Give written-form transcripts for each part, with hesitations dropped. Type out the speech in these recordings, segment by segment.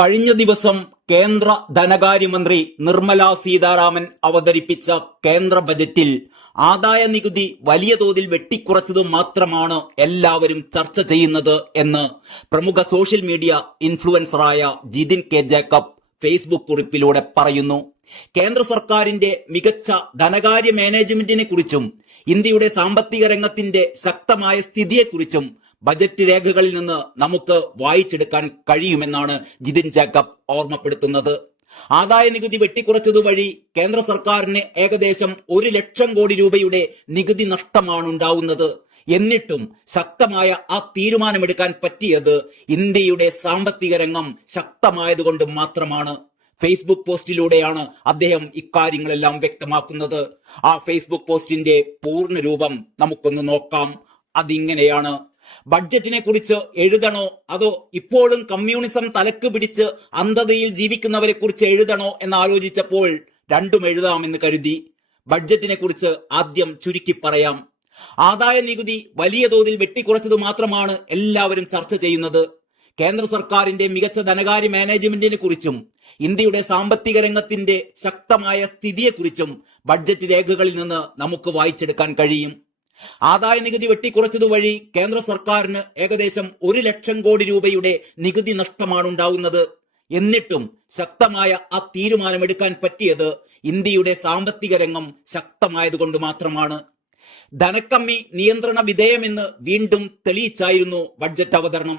കഴിഞ്ഞ ദിവസം കേന്ദ്ര ധനകാര്യമന്ത്രി നിർമ്മല സീതാരാമൻ അവതരിപ്പിച്ച കേന്ദ്ര ബജറ്റിൽ ആദായ നികുതി വലിയ തോതിൽ വെട്ടിക്കുറച്ചത് മാത്രമാണ് എല്ലാവരും ചർച്ച ചെയ്യുന്നത് എന്ന് പ്രമുഖ സോഷ്യൽ മീഡിയ ഇൻഫ്ലുവൻസറായ ജിതിൻ കെ ജേക്കബ് ഫേസ്ബുക്ക് കുറിപ്പിലൂടെ പറയുന്നു. കേന്ദ്ര സർക്കാരിന്റെ മികച്ച ധനകാര്യ മാനേജ്മെന്റിനെ കുറിച്ചും ഇന്ത്യയുടെ സാമ്പത്തിക രംഗത്തിന്റെ ശക്തമായ സ്ഥിതിയെക്കുറിച്ചും ബജറ്റ് രേഖകളിൽ നിന്ന് നമുക്ക് വായിച്ചെടുക്കാൻ കഴിയുമെന്നാണ് ജിതിൻ ജേക്കബ് ഓർമ്മപ്പെടുത്തുന്നത്. ആദായ നികുതി വെട്ടിക്കുറച്ചതുവഴി കേന്ദ്ര സർക്കാരിന് ഏകദേശം 1 ലക്ഷം കോടി രൂപയുടെ നികുതി നഷ്ടമാണ് ഉണ്ടാവുന്നത്. എന്നിട്ടും ശക്തമായ ആ തീരുമാനമെടുക്കാൻ പറ്റിയത് ഇന്ത്യയുടെ സാമ്പത്തിക രംഗം ശക്തമായതുകൊണ്ട് മാത്രമാണ്. ഫേസ്ബുക്ക് പോസ്റ്റിലൂടെയാണ് അദ്ദേഹം ഇക്കാര്യങ്ങളെല്ലാം വ്യക്തമാക്കുന്നത്. ആ ഫേസ്ബുക്ക് പോസ്റ്റിന്റെ പൂർണ്ണ രൂപം നമുക്കൊന്ന് നോക്കാം. അതിങ്ങനെയാണ്: ബഡ്ജറ്റിനെ കുറിച്ച് എഴുതണോ അതോ ഇപ്പോഴും കമ്മ്യൂണിസം തലക്ക് പിടിച്ച് അന്ധതയിൽ ജീവിക്കുന്നവരെ കുറിച്ച് എഴുതണോ എന്നാലോചിച്ചപ്പോൾ രണ്ടും എഴുതാമെന്ന് കരുതി. ബഡ്ജറ്റിനെ കുറിച്ച് ആദ്യം ചുരുക്കി പറയാം. ആദായ നികുതി വലിയ തോതിൽ വെട്ടിക്കുറച്ചത് മാത്രമാണ് എല്ലാവരും ചർച്ച ചെയ്യുന്നത്. കേന്ദ്ര സർക്കാരിന്റെ മികച്ച ധനകാര്യ മാനേജ്മെന്റിനെ കുറിച്ചും ഇന്ത്യയുടെ സാമ്പത്തിക രംഗത്തിന്റെ ശക്തമായ സ്ഥിതിയെക്കുറിച്ചും ബഡ്ജറ്റ് രേഖകളിൽ നിന്ന് നമുക്ക് വായിച്ചെടുക്കാൻ കഴിയും. ആദായ നികുതി വെട്ടിക്കുറച്ചതുവഴി കേന്ദ്ര സർക്കാരിന് ഏകദേശം 1 ലക്ഷം കോടി രൂപയുടെ നികുതി നഷ്ടമാണ് ഉണ്ടാവുന്നത്. എന്നിട്ടും ശക്തമായ ആ തീരുമാനമെടുക്കാൻ പറ്റിയത് ഇന്ത്യയുടെ സാമ്പത്തിക രംഗം ശക്തമായതുകൊണ്ട് മാത്രമാണ്. ധനക്കമ്മി നിയന്ത്രണ വിധേയമെന്ന് വീണ്ടും തെളിയിച്ചായിരുന്നു ബഡ്ജറ്റ് അവതരണം.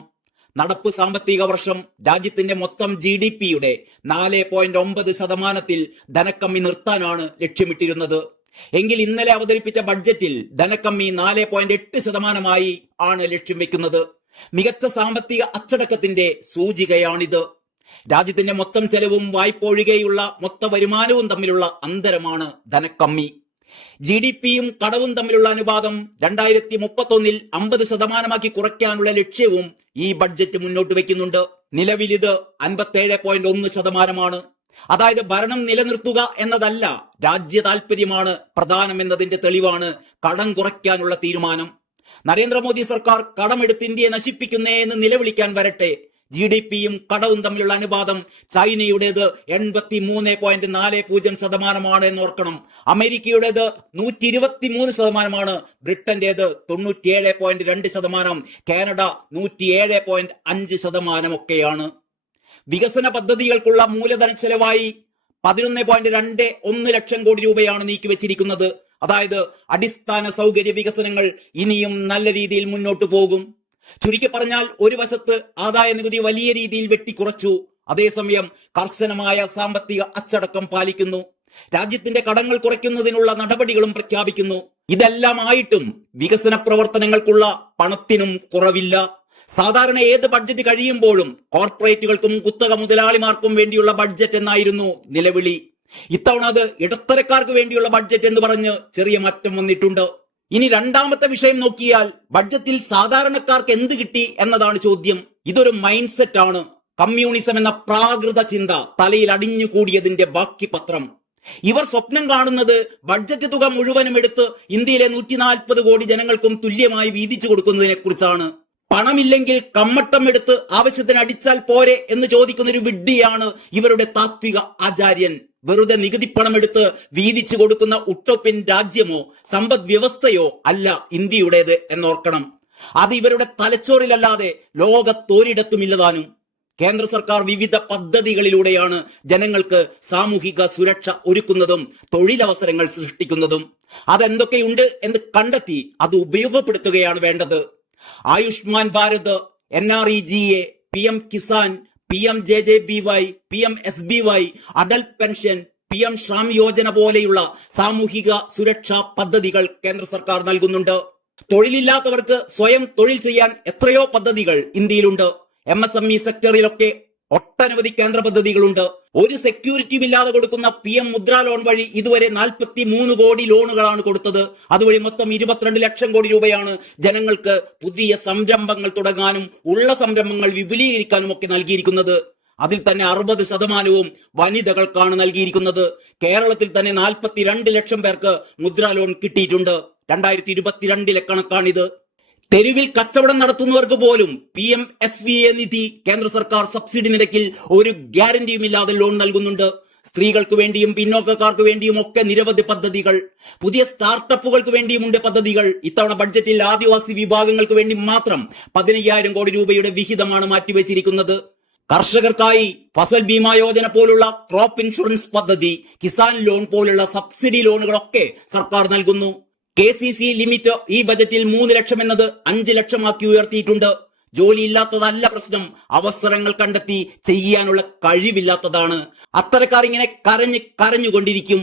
നടപ്പ് സാമ്പത്തിക വർഷം രാജ്യത്തിന്റെ മൊത്തം GDP-യുടെ 4.9% ധനക്കമ്മി നിർത്താനാണ് ലക്ഷ്യമിട്ടിരുന്നത്. എങ്കിൽ ഇന്നലെ അവതരിപ്പിച്ച ബഡ്ജറ്റിൽ ധനക്കമ്മി 4.8% ആണ് ലക്ഷ്യം വെക്കുന്നത്. മികച്ച സാമ്പത്തിക അച്ചടക്കത്തിന്റെ സൂചികയാണിത്. രാജ്യത്തിന്റെ മൊത്തം ചെലവും വായ്പ ഒഴികെയുള്ള മൊത്ത വരുമാനവും തമ്മിലുള്ള അന്തരമാണ് ധനക്കമ്മി. GDP-യും കടവും തമ്മിലുള്ള അനുപാതം 2031 50% കുറയ്ക്കാനുള്ള ലക്ഷ്യവും ഈ ബഡ്ജറ്റ് മുന്നോട്ട് വെക്കുന്നുണ്ട്. നിലവിലിത് 57.1%. അതായത് ഭരണം നിലനിർത്തുക എന്നതല്ല, രാജ്യ താല്പര്യമാണ് പ്രധാനമെന്നതിന്റെ തെളിവാണ് കടം കുറയ്ക്കാനുള്ള തീരുമാനം. നരേന്ദ്രമോദി സർക്കാർ കടമെടുത്ത് ഇന്ത്യയെ നശിപ്പിക്കുന്നേ എന്ന് നിലവിളിക്കാൻ വരട്ടെ. GDP-യും കടവും തമ്മിലുള്ള അനുപാതം ചൈനയുടേത് 83.40% എന്നോർക്കണം. അമേരിക്കയുടേത് 123%, ബ്രിട്ടന്റേത് 97.2%, കാനഡ 107.5% ഒക്കെയാണ്. വികസന പദ്ധതികൾക്കുള്ള മൂലധന ചെലവായി 11.21 ലക്ഷം കോടി രൂപയാണ് നീക്കിവെച്ചിരിക്കുന്നത്. അതായത് അടിസ്ഥാന സൗകര്യ വികസനങ്ങൾ ഇനിയും നല്ല രീതിയിൽ മുന്നോട്ട് പോകും. ചുരുക്കി പറഞ്ഞാൽ, ഒരു വശത്ത് ആദായ നികുതി വലിയ രീതിയിൽ വെട്ടിക്കുറച്ചു, അതേസമയം കർശനമായ സാമ്പത്തിക അച്ചടക്കം പാലിക്കുന്നു. രാജ്യത്തിന്റെ കടങ്ങൾ കുറയ്ക്കുന്നതിനുള്ള നടപടികളും പ്രഖ്യാപിക്കുന്നു. ഇതെല്ലാം ആയിട്ടും വികസന പ്രവർത്തനങ്ങൾക്കുള്ള പണത്തിനും കുറവില്ല. സാധാരണ ഏത് ബഡ്ജറ്റ് കഴിയുമ്പോഴും കോർപ്പറേറ്റുകൾക്കും കുത്തക മുതലാളിമാർക്കും വേണ്ടിയുള്ള ബഡ്ജറ്റ് എന്നായിരുന്നു നിലവിളി. ഇത്തവണ അത് ഇടത്തരക്കാർക്ക് വേണ്ടിയുള്ള ബഡ്ജറ്റ് എന്ന് പറഞ്ഞ് ചെറിയ മാറ്റം വന്നിട്ടുണ്ട്. ഇനി രണ്ടാമത്തെ വിഷയം നോക്കിയാൽ, ബഡ്ജറ്റിൽ സാധാരണക്കാർക്ക് എന്ത് കിട്ടി എന്നതാണ് ചോദ്യം. ഇതൊരു മൈൻഡ് സെറ്റ് ആണ്. കമ്മ്യൂണിസം എന്ന പ്രാകൃത ചിന്ത തലയിൽ അടിഞ്ഞുകൂടിയതിന്റെ ബാക്കി പത്രം. ഇവർ സ്വപ്നം കാണുന്നത് ബഡ്ജറ്റ് തുക മുഴുവനും എടുത്ത് ഇന്ത്യയിലെ 140 കോടി ജനങ്ങൾക്കും തുല്യമായി വീതിച്ചു കൊടുക്കുന്നതിനെ കുറിച്ചാണ്. പണമില്ലെങ്കിൽ കമ്മട്ടം എടുത്ത് ആവശ്യത്തിന് അടിച്ചാൽ പോരെ എന്ന് ചോദിക്കുന്ന ഒരു വിഡ്ഢിയാണ് ഇവരുടെ താത്വിക ആചാര്യൻ. വെറുതെ നികുതി പണമെടുത്ത് വീതിച്ചു കൊടുക്കുന്ന ഉട്ടോപ്യൻ രാജ്യമോ സമ്പദ് വ്യവസ്ഥയോ അല്ല ഇന്ത്യയുടേത് എന്നോർക്കണം. അത് ഇവരുടെ തലച്ചോറിലല്ലാതെ ലോകത്തൊരിടത്തുമില്ലതാനും. കേന്ദ്ര സർക്കാർ വിവിധ പദ്ധതികളിലൂടെയാണ് ജനങ്ങൾക്ക് സാമൂഹിക സുരക്ഷ ഒരുക്കുന്നതും തൊഴിലവസരങ്ങൾ സൃഷ്ടിക്കുന്നതും. അതെന്തൊക്കെയുണ്ട് എന്ന് കണ്ടെത്തി അത് ഉപയോഗപ്പെടുത്തുകയാണ് വേണ്ടത്. Ayushman Bharat, NREGA, PM Kisan, PMJJBY, PMSBY, Atal pension, PM Shram Yojana പോലെയുള്ള സാമൂഹിക സുരക്ഷാ പദ്ധതികൾ കേന്ദ്ര സർക്കാർ നൽകുന്നുണ്ട്. തൊഴിലില്ലാത്തവർക്ക് സ്വയം തൊഴിൽ ചെയ്യാൻ എത്രയോ പദ്ധതികൾ ഇന്ത്യയിലുണ്ട്. MSME സെക്ടറിലൊക്കെ ഒട്ടനവധി കേന്ദ്ര പദ്ധതികളുണ്ട്. ഒരു സെക്യൂരിറ്റിയും ഇല്ലാതെ കൊടുക്കുന്ന PM മുദ്ര ലോൺ വഴി ഇതുവരെ 43 കോടി ലോണുകളാണ് കൊടുത്തത്. അതുവഴി മൊത്തം 22 ലക്ഷം കോടി രൂപയാണ് ജനങ്ങൾക്ക് പുതിയ സംരംഭങ്ങൾ തുടങ്ങാനും ഉള്ള സംരംഭങ്ങൾ വിപുലീകരിക്കാനും ഒക്കെ നൽകിയിരിക്കുന്നത്. അതിൽ തന്നെ 60% വനിതകൾക്കാണ് നൽകിയിരിക്കുന്നത്. കേരളത്തിൽ തന്നെ 42 ലക്ഷം പേർക്ക് മുദ്ര ലോൺ കിട്ടിയിട്ടുണ്ട്. 2022 കണക്കാണിത്. തെരുവിൽ കച്ചവടം നടത്തുന്നവർക്ക് പോലും PMSVA നിധി കേന്ദ്ര സർക്കാർ സബ്സിഡി നിരക്കിൽ ഒരു ഗ്യാരണ്ടിയുമില്ലാതെ ലോൺ നൽകുന്നുണ്ട്. സ്ത്രീകൾക്ക് വേണ്ടിയും പിന്നോക്കക്കാർക്ക് വേണ്ടിയും ഒക്കെ നിരവധി പദ്ധതികൾ, പുതിയ സ്റ്റാർട്ടപ്പുകൾക്ക് വേണ്ടിയുമുണ്ട് പദ്ധതികൾ. ഇത്തവണ ബഡ്ജറ്റിൽ ആദിവാസി വിഭാഗങ്ങൾക്ക് വേണ്ടി മാത്രം 15,000 കോടി രൂപയുടെ വിഹിതമാണ് മാറ്റിവെച്ചിരിക്കുന്നത്. കർഷകർക്കായി ഫസൽ ബീമാ യോജന പോലുള്ള ക്രോപ്പ് ഇൻഷുറൻസ് പദ്ധതി, കിസാൻ ലോൺ പോലുള്ള സബ്സിഡി ലോണുകളൊക്കെ സർക്കാർ നൽകുന്നു. KCC ലിമിറ്റ് ഈ ബജറ്റിൽ 3 ലക്ഷം എന്നത് 5 ലക്ഷമാക്കി ഉയർത്തിയിട്ടുണ്ട്. ജോലിയില്ലാത്തതല്ല പ്രശ്നം, അവസരങ്ങൾ കണ്ടെത്തി ചെയ്യാനുള്ള കഴിവില്ലാത്തതാണ്. അത്തരക്കാർ ഇങ്ങനെ കരഞ്ഞുകൊണ്ടിരിക്കും.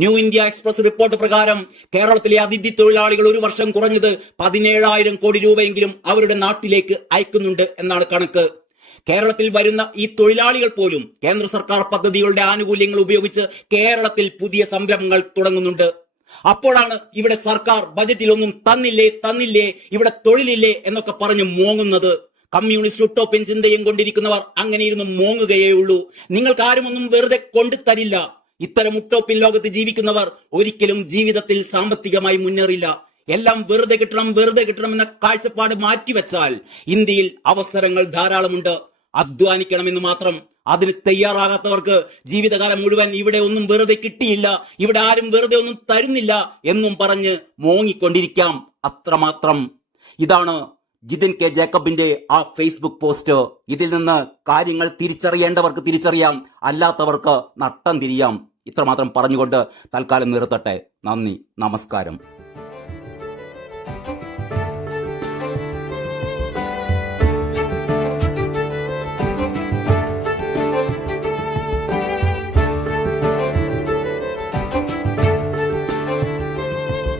ന്യൂ ഇന്ത്യ എക്സ്പ്രസ് റിപ്പോർട്ട് പ്രകാരം കേരളത്തിലെ അതിഥി തൊഴിലാളികൾ ഒരു വർഷം കുറഞ്ഞത് 17,000 കോടി രൂപയെങ്കിലും അവരുടെ നാട്ടിലേക്ക് അയക്കുന്നുണ്ട് എന്നാണ് കണക്ക്. കേരളത്തിൽ വരുന്ന ഈ തൊഴിലാളികൾ പോലും കേന്ദ്ര സർക്കാർ പദ്ധതികളുടെ ആനുകൂല്യങ്ങൾ ഉപയോഗിച്ച് കേരളത്തിൽ പുതിയ സംരംഭങ്ങൾ തുടങ്ങുന്നുണ്ട്. അപ്പോഴാണ് ഇവിടെ സർക്കാർ ബജറ്റിൽ ഒന്നും തന്നില്ലേ, ഇവിടെ തൊഴിലില്ലേ എന്നൊക്കെ പറഞ്ഞു മോങ്ങുന്നത്. കമ്മ്യൂണിസ്റ്റ് ഉട്ടോപ്യൻ ചിന്തയും കൊണ്ടിരിക്കുന്നവർ അങ്ങനെ ഇരുന്ന് മോങ്ങുകയേ ഉള്ളൂ. നിങ്ങൾക്ക് ആരുമൊന്നും വെറുതെ കൊണ്ടുതരില്ല. ഇത്തരം ഉട്ടോപ്യൻ ലോകത്ത് ജീവിക്കുന്നവർ ഒരിക്കലും ജീവിതത്തിൽ സാമ്പത്തികമായി മുന്നേറില്ല. എല്ലാം വെറുതെ കിട്ടണം എന്ന കാഴ്ചപ്പാട് മാറ്റിവെച്ചാൽ ഇന്ത്യയിൽ അവസരങ്ങൾ ധാരാളമുണ്ട്. അധ്വാനിക്കണമെന്ന് മാത്രം. അതിന് തയ്യാറാകാത്തവർക്ക് ജീവിതകാലം മുഴുവൻ ഇവിടെ ഒന്നും വെറുതെ കിട്ടിയില്ല, ഇവിടെ ആരും വെറുതെ ഒന്നും തരുന്നില്ല എന്നും പറഞ്ഞ് മോങ്ങിക്കൊണ്ടിരിക്കാം. അത്രമാത്രം. ഇതാണ് ജിതിൻ കെ ജേക്കബിന്റെ ആ ഫേസ്ബുക്ക് പോസ്റ്റ്. ഇതിൽ നിന്ന് കാര്യങ്ങൾ തിരിച്ചറിയേണ്ടവർക്ക് തിരിച്ചറിയാം, അല്ലാത്തവർക്ക് നട്ടം തിരിയാം. ഇത്രമാത്രം പറഞ്ഞുകൊണ്ട് തൽക്കാലം നിർത്തട്ടെ. നന്ദി, നമസ്കാരം.